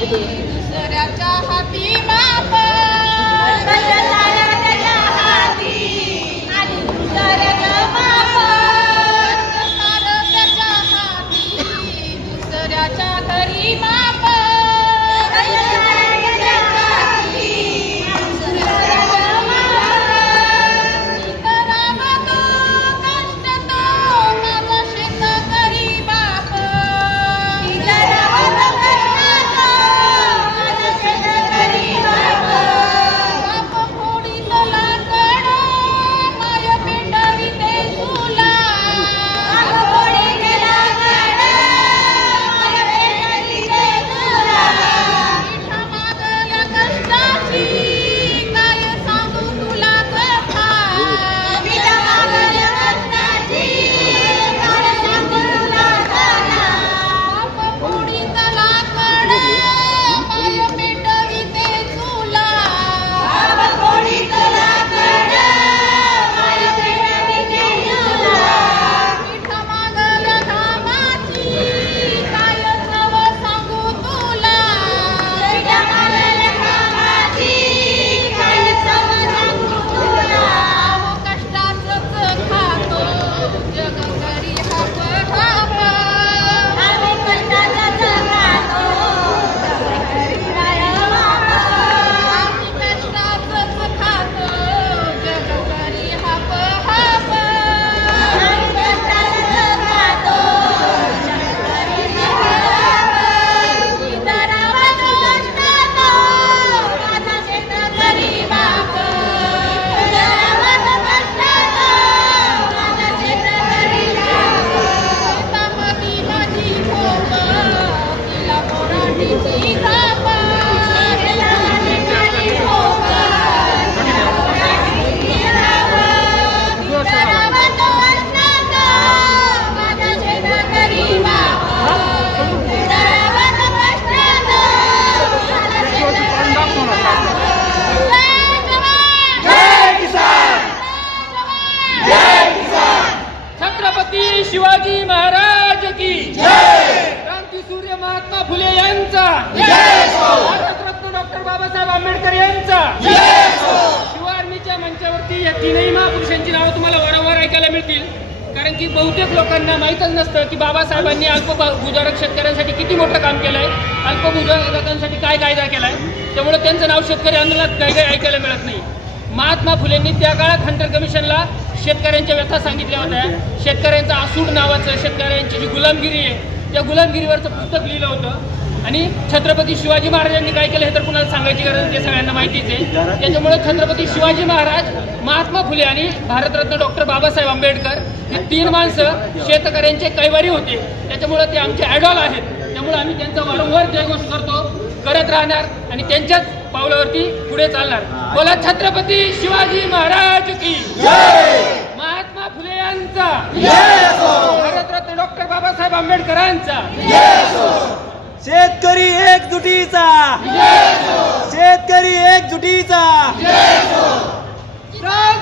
it is. Ambedkar यांचा. शिवार्मीच्या मंचावरती या तीनही महापुरुषांची नावं तुम्हाला वारंवार ऐकायला मिळतील. कारण की बहुतेक लोकांना माहीतच नसतं की बाबासाहेबांनी अल्पभूधारक शेतकऱ्यांसाठी किती मोठं काम केलं आहे अल्पभूधारकांसाठी काय कायदा केला आहे त्यामुळे त्यांचं नाव शेतकरी आंदोलनात काही काही ऐकायला मिळत नाही. महात्मा फुलेंनी त्या काळात हंटर कमिशनला शेतकऱ्यांच्या व्यथा सांगितल्या होत्या. शेतकऱ्यांचं आसूड नावाचं शेतकऱ्यांची जी गुलामगिरी आहे त्या गुलामगिरीवरचं पुस्तक लिहिलं होतं. आणि छत्रपती शिवाजी महाराजांनी काय केलं हे तर कुणाला सांगायची गरज ते सगळ्यांना माहितीच आहे. त्याच्यामुळे छत्रपती शिवाजी महाराज महात्मा फुले आणि भारतरत्न डॉक्टर बाबासाहेब आंबेडकर हे तीन माणसं शेतकऱ्यांचे कैवारी होते. त्याच्यामुळे ते आमचे आयडॉल आहेत. त्यामुळे आम्ही त्यांचा वारंवार जयघोष करतो करत राहणार आणि त्यांच्याच पावलावरती पुढे चालणार. बोला छत्रपती शिवाजी महाराज की महात्मा फुले यांचा. बाबासाहेब आंबेडकरांचा. शेतकरी एकजुटीचा. शेतकरी एकजुटीचा.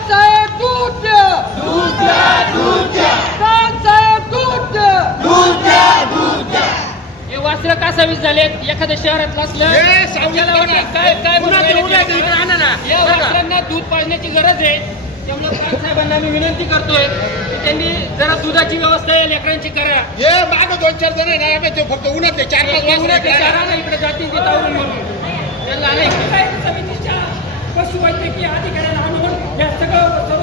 साहेब दूध द्या दूध द्या दूध द्या साहेब दूध द्या दूध द्या दूध द्या हे वासरं कासावीस झालेत एखाद्या शहरात असलं आपल्याला वाटेल काय काय म्हणून या वासरांना दूध पाजण्याची गरज आहे. त्यामुळे साहेबांना मी विनंती करतोय. की त्यांनी जरा दुधाची व्यवस्था या लेकरांची करा. हे माग दोन चार जण आहे ना आम्ही ते फक्त उन्हातले चार पाच वाजता ते इकडे जातील ते तावरून म्हणून. त्यांना नाही पंचायत समितीच्या पशुवैद्यकीय अधिकाऱ्याला आणून या सगळं